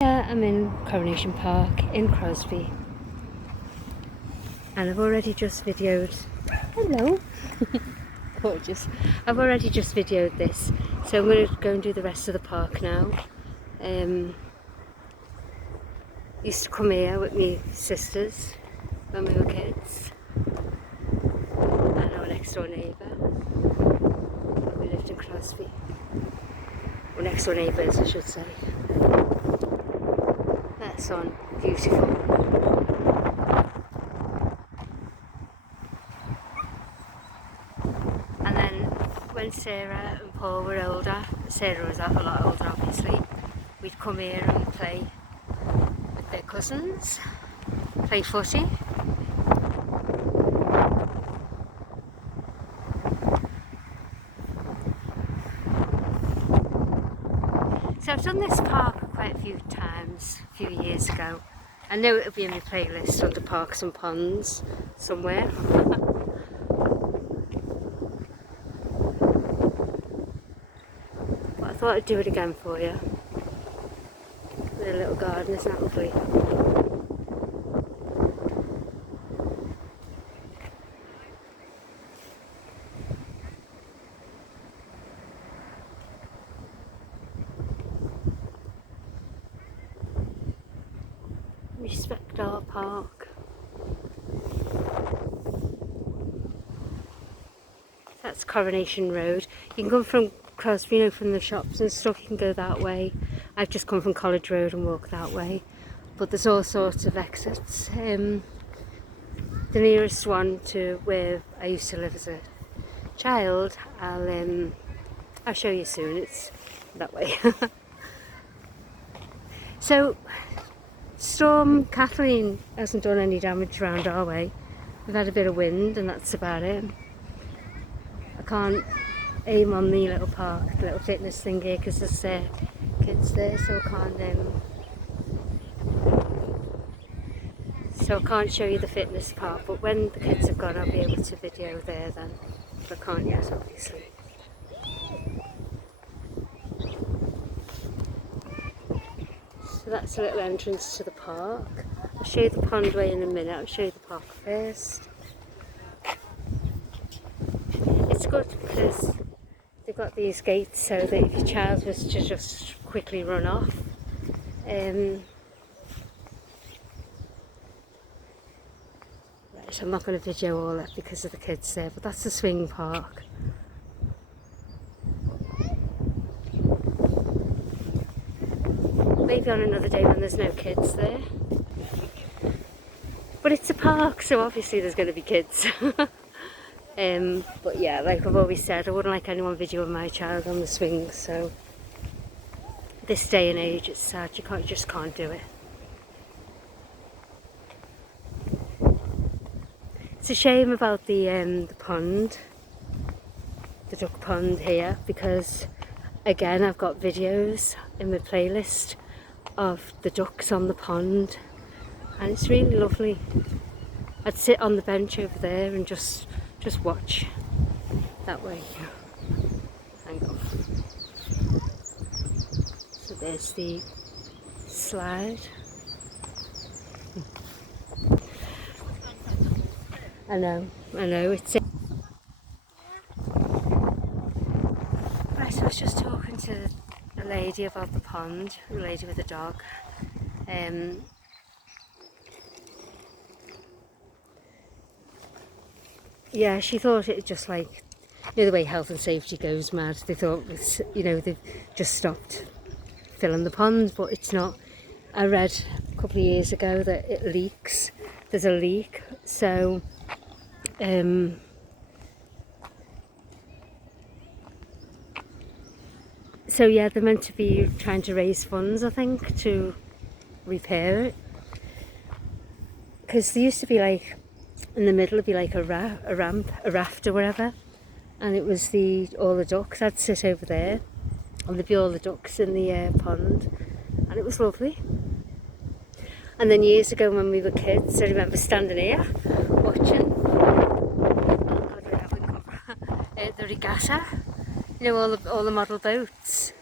Yeah, I'm in Coronation Park in Crosby, and I've already just videoed. Hello. Gorgeous. I've already just videoed this, so I'm going to go and do the rest of the park now. Used to come here with my sisters when we were kids, and our next door neighbour. We lived in Crosby. Or next door neighbours, I should say. That sun, beautiful. And then when Sarah and Paul were older, Sarah was a lot older obviously, we'd come here and play with their cousins, play footy. So I've done this park quite a few times, a few years ago. I know it'll be in my playlist under Parks and Ponds somewhere. But I thought I'd do it again for you. The little garden, isn't that lovely? Respect our park. That's Coronation Road. You can come from Crosby, you know, from the shops and stuff, you can go that way. I've just come from College Road and walked that way. But there's all sorts of exits. The nearest one to where I used to live as a child, I'll show you soon. It's that way. So, Storm Kathleen hasn't done any damage around our way. We've had a bit of wind and that's about it. I can't aim on the little park, the little fitness thing here, because there's kids there, so I can't show you the fitness part. But when the kids have gone, I'll be able to video there then. But I can't yet, obviously. So that's a little entrance to the park. I'll show you the pond way in a minute. I'll show you the park first. It's good because they've got these gates so that if your child was to just quickly run off, right, I'm not going to video all that because of the kids there, but that's the swing park. Maybe on another day when there's no kids there. But it's a park, so obviously there's going to be kids. But yeah, like I've always said, I wouldn't like anyone videoing my child on the swings, so this day and age it's sad, you just can't do it. It's a shame about the pond, the duck pond here, because again I've got videos in my playlist of the ducks on the pond and it's really lovely. I'd sit on the bench over there and just watch that way. Hang on. So there's the slide. I know, it's it. Right, so I was just talking to a lady about the pond, a lady with a dog. Yeah, she thought it just like, you know, the way health and safety goes mad. They thought, you know, they've just stopped filling the pond, but it's not. I read a couple of years ago that it leaks. There's a leak, so so yeah, they're meant to be trying to raise funds, I think, to repair it. Because there used to be like, in the middle would be like a raft or whatever, and it was all the ducks. I'd sit over there and there'd be all the ducks in the pond, and it was lovely. And then years ago when we were kids, I remember standing here watching the regatta, you know, all the model boats,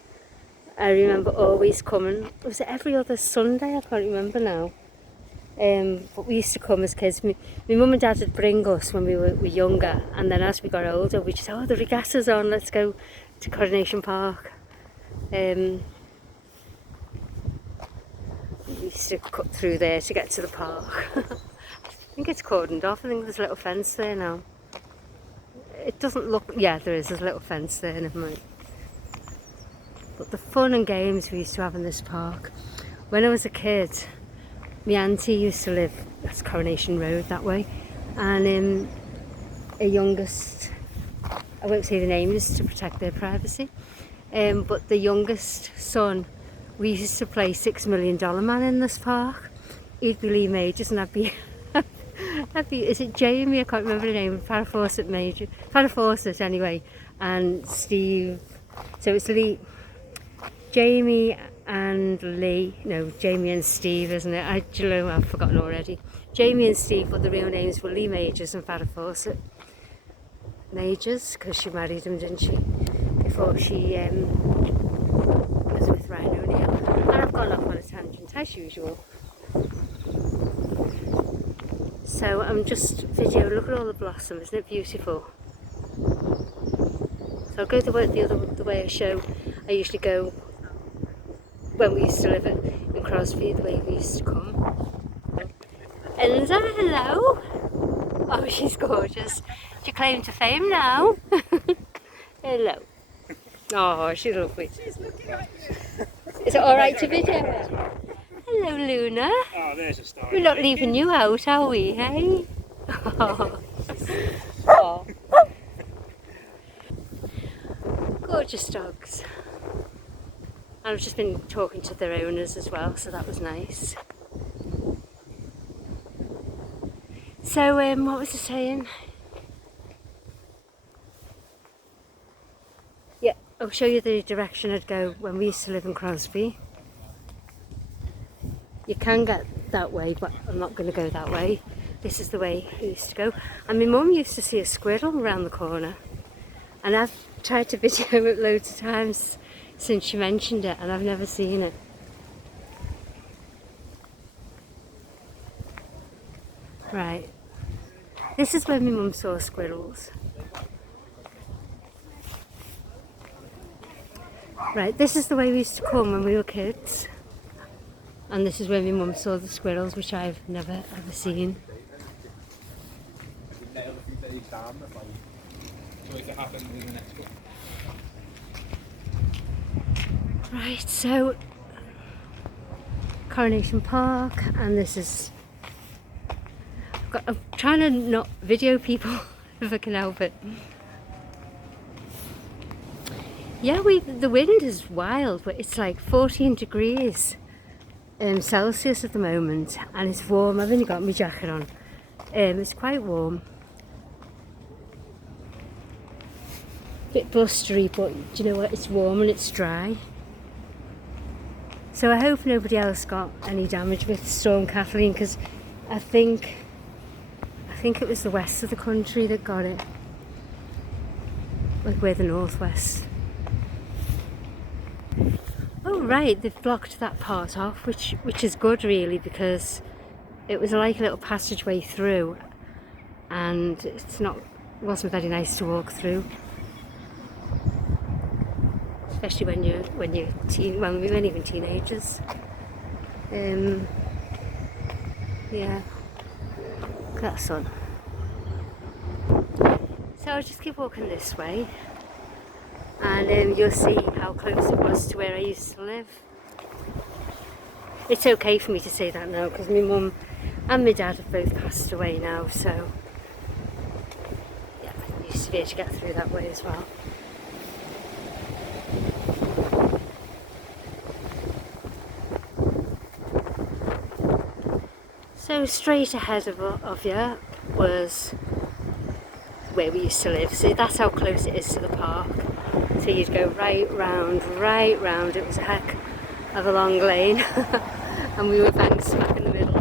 I remember always coming. Was it every other Sunday? I can't remember now. But we used to come as kids. My mum and dad would bring us when we were younger, and then as we got older, we just, oh, the regatta's on, let's go to Coronation Park. We used to cut through there to get to the park. I think it's cordoned off. I think there's a little fence there now. It doesn't look, yeah, there's a little fence there, never mind. But the fun and games we used to have in this park. When I was a kid, my auntie used to live, that's Coronation Road that way, and her youngest, I won't say the names to protect their privacy, but the youngest son, we used to play $6 Million Man in this park. He'd be Lee Majors and I'd be, is it Jamie? I can't remember the name, Farrah Fawcett anyway, and Steve, so it's Lee, Jamie and Lee, no, Jamie and Steve, isn't it? I've forgotten already. Jamie and Steve, but the real names were Lee Majors and Farrah Fawcett. Majors, because she married him, didn't she? Before she was with Ryan O'Neill. And I've gone off on a tangent, as usual. So I'm just videoing, look at all the blossom, isn't it beautiful? So I'll go the way I usually go when we used to live in Crosby, the way we used to come. Enza, hello! Oh, she's gorgeous. She claim to fame now. Hello. Oh, she's lovely. She's looking at you. Is it alright to video her? Hello, Luna. Oh, there's a star. We're not leaving you out, are we, hey? Oh. Oh. Gorgeous dogs. I've just been talking to their owners as well, so that was nice. So, what was I saying? Yeah, I'll show you the direction I'd go when we used to live in Crosby. You can get that way, but I'm not going to go that way. This is the way I used to go. And my mum used to see a squirrel around the corner. And I've tried to video it loads of times since she mentioned it, and I've never seen it. Right. This is where my mum saw squirrels. Right, this is the way we used to come when we were kids. And this is where my mum saw the squirrels, which I've never ever seen. Right, so Coronation Park, and this is, I'm trying to not video people if I can help it. Yeah, the wind is wild, but it's like 14 degrees Celsius at the moment, and it's warm. I've only got my jacket on. It's quite warm. Bit blustery, but do you know what? It's warm and it's dry. So I hope nobody else got any damage with Storm Kathleen, because I think it was the west of the country that got it. Like we're the northwest. Oh right, they've blocked that part off, which is good really, because it was like a little passageway through, and wasn't very nice to walk through. Especially when we weren't even teenagers. Yeah, look at that sun. So I'll just keep walking this way, and you'll see how close it was to where I used to live. It's okay for me to say that now, because my mum and my dad have both passed away now, so yeah, I used to be able to get through that way as well. So straight ahead of you was where we used to live. So that's how close it is to the park. So you'd go right round. It was a heck of a long lane. And we were bang smack in the middle.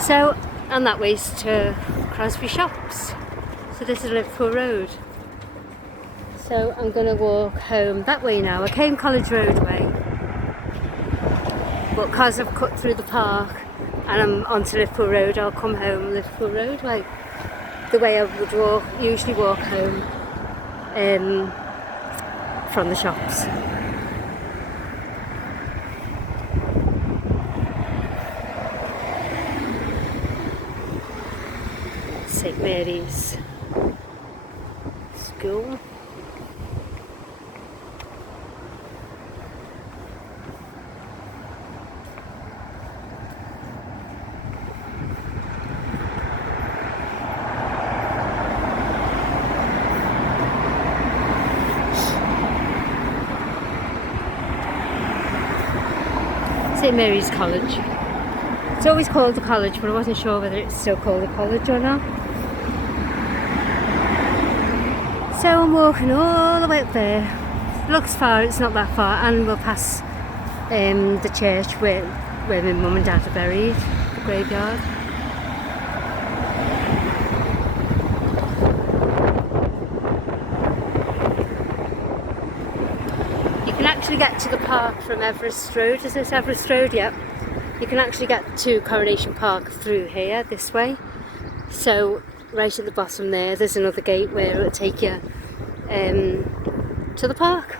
So, and that way's to Crosby Shops. So this is Liverpool Road. So I'm going to walk home that way now. I came College Road way, but because I've cut through the park and I'm onto Liverpool Road, I'll come home Liverpool Road way, the way I would usually walk home from the shops. St Mary's School. St Mary's College. It's always called a college, but I wasn't sure whether it's still called a college or not. So I'm walking all the way up there. It looks far, it's not that far, and we'll pass the church where my mum and dad are buried, the graveyard. You can actually get to the park from Everest Road. Is this Everest Road? Yep. You can actually get to Coronation Park through here, this way. So right at the bottom there's another gate where it'll take you to the park.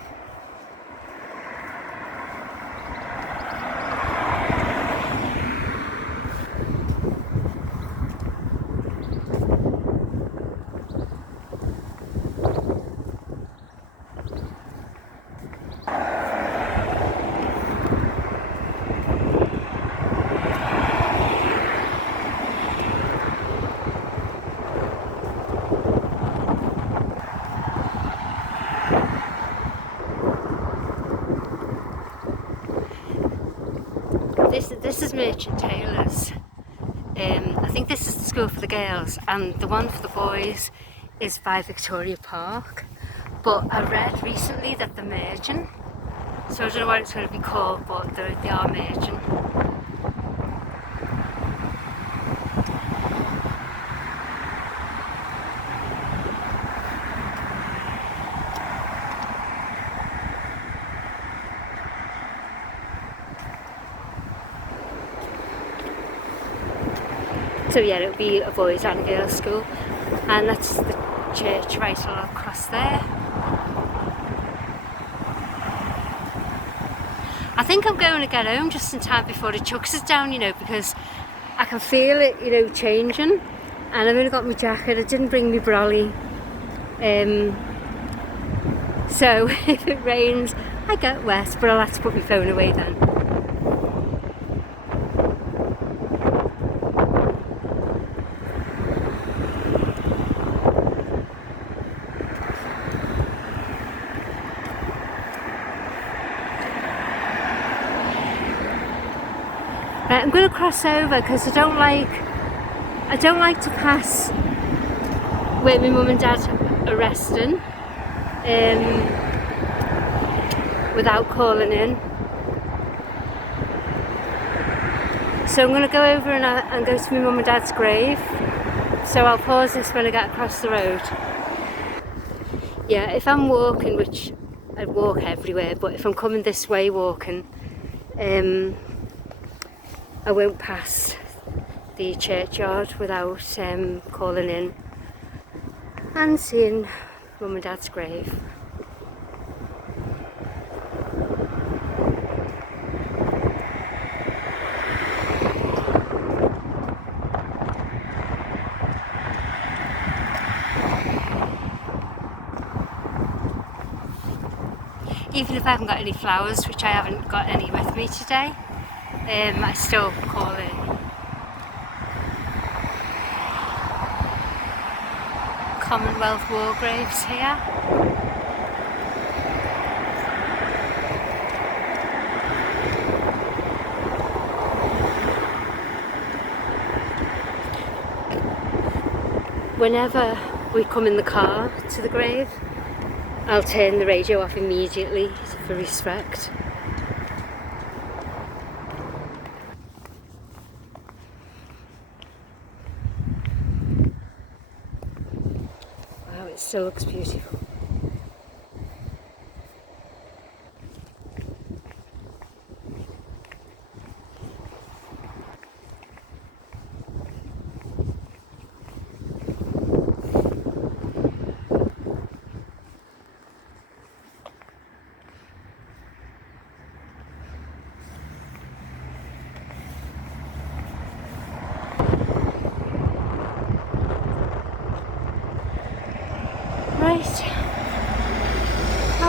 This is Merchant Taylor's. I think this is the school for the girls, and the one for the boys is by Victoria Park. But I read recently that they're merging, so I don't know what it's going to be called, but they are merging. So yeah, it'll be a boys and girls school, and that's the church right all across there. I think I'm going to get home just in time before the chucks is down, you know, because I can feel it, you know, changing, and I've only got my jacket. I didn't bring my brolly, so if it rains I get wet, but I'll have to put my phone away then. I'm going to cross over because I don't like to pass where my mum and dad are resting without calling in. So I'm going to go over and go to my mum and dad's grave. So I'll pause this when I get across the road. Yeah, if I'm walking, which I walk everywhere, but if I'm coming this way walking, I won't pass the churchyard without calling in and seeing mum and dad's grave. Even if I haven't got any flowers, which I haven't got any with me today, I still call in. Commonwealth War graves here. Whenever we come in the car to the grave, I'll turn the radio off immediately for respect. Wow, it still looks beautiful.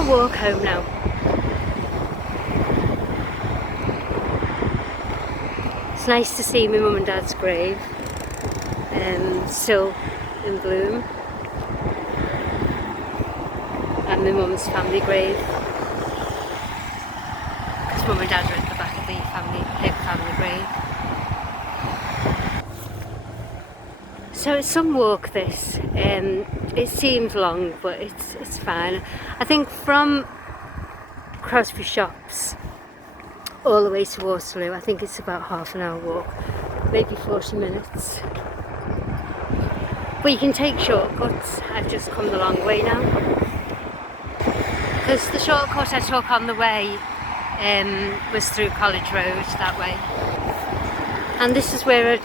walk home now. It's nice to see my mum and dad's grave still in bloom, and my mum's family grave, because mum and dad are at the back of the her family grave. So it's some walk this. It seems long, but it's fine. I think from Crosby Shops all the way to Waterloo, I think it's about half an hour walk, maybe 40 minutes. But you can take shortcuts. I've just come the long way now, because the shortcut I took on the way was through College Road that way. And this is where I'd,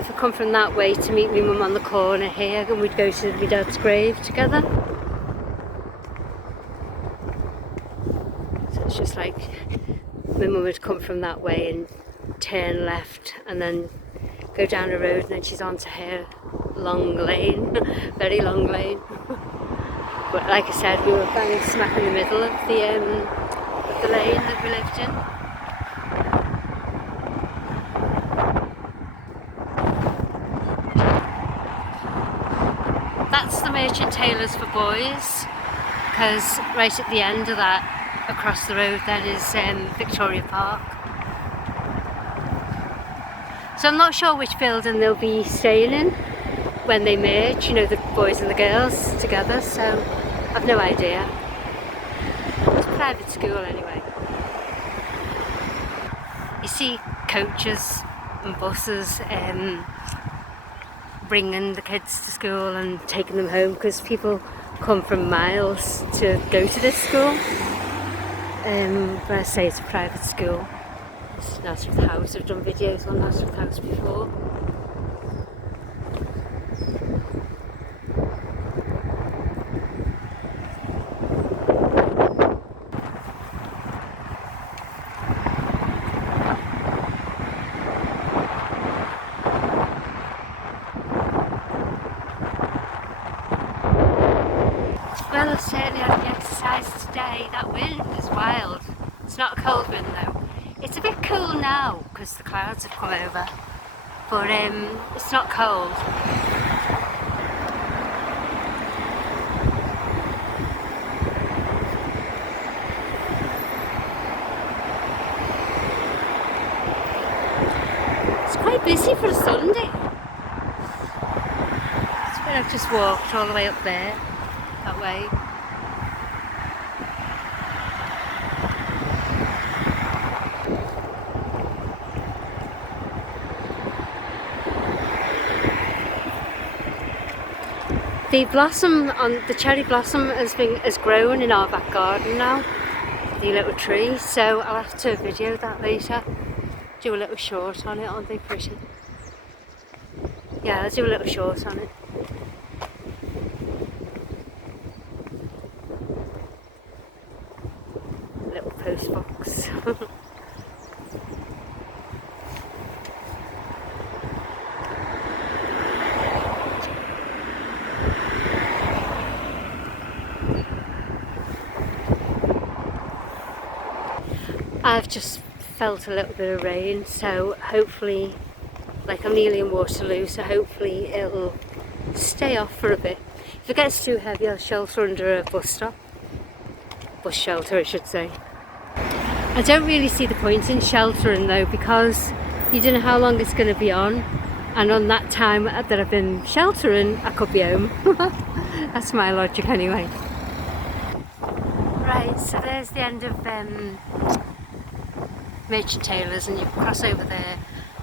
if I come from that way, to meet my mum on the corner here, and we'd go to my dad's grave together. So it's just like my mum would come from that way and turn left and then go down a road, and then she's onto her long lane, very long lane. But like I said, we were bang smack in the middle of the lane that we lived in. That's the Merchant Tailors for boys, because right at the end of that, across the road, then is Victoria Park. So I'm not sure which building they'll be staying in when they merge, you know, the boys and the girls together, so I've no idea. It's a private school anyway. You see coaches and buses bringing the kids to school and taking them home, because people come from miles to go to this school. But I say it's a private school. It's Nazareth House. I've done videos on Nazareth House before. Well, I've certainly had the exercise today. That wind is wild. It's not a cold wind though. It's a bit cool now because the clouds have come over, but it's not cold. It's quite busy for a Sunday. That's where I've just walked all the way up there. That way. The blossom on the cherry blossom has grown in our back garden now. The little tree, so I'll have to video that later. Do a little short on it. Aren't they pretty? Yeah, I'll do a little short on it. Little post box. I've just felt a little bit of rain, so hopefully, like I'm nearly in Waterloo, so hopefully it'll stay off for a bit. If it gets too heavy, I'll shelter under a bus stop. Bus shelter, I should say. I don't really see the point in sheltering though, because you don't know how long it's going to be on, and on that time that I've been sheltering, I could be home. That's my logic anyway. Right, so there's the end of Merchant Tailors, and you cross over there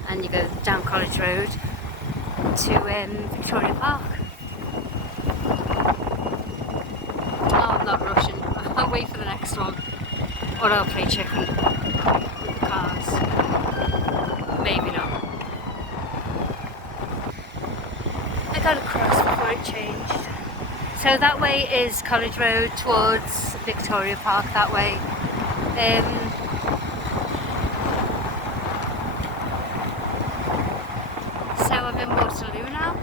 and you go down College Road to Victoria Park. Oh, I'm not rushing. I'll wait for the next one, or I'll play chicken with the cars. Maybe not. I got across before it changed. So that way is College Road towards Victoria Park, that way. So I'm in Waterloo now.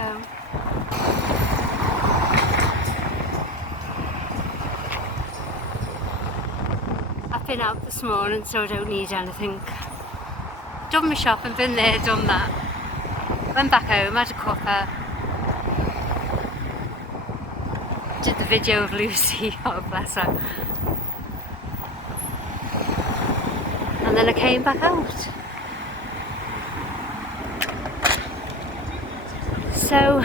home. I've been out this morning, so I don't need anything. Done my shopping, been there, done that. Went back home, had a cuppa. Did the video of Lucy, oh bless her. And then I came back out. So,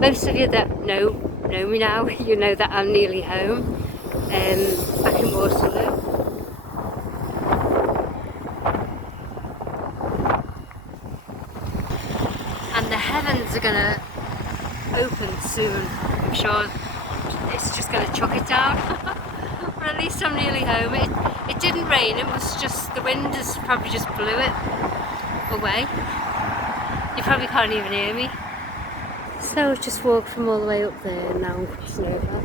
most of you that know me now, you know that I'm nearly home, back in Waterloo. And the heavens are gonna open soon, I'm sure. It's just gonna chuck it down. But at least I'm nearly home. It didn't rain, it was just, the wind has probably just blew it away. You probably can't even hear me. So I just walked from all the way up there and now I'm crossing over.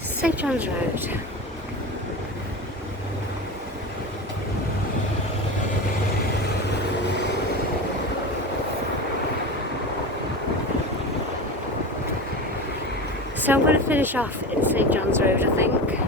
St John's Road. So I'm going to finish off in St John's Road, I think.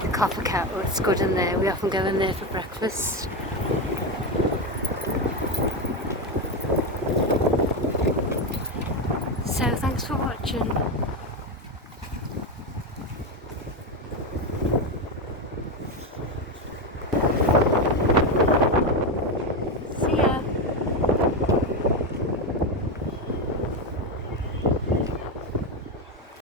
The Copper Kettle, it's good in there. We often go in there for breakfast. So thanks for watching.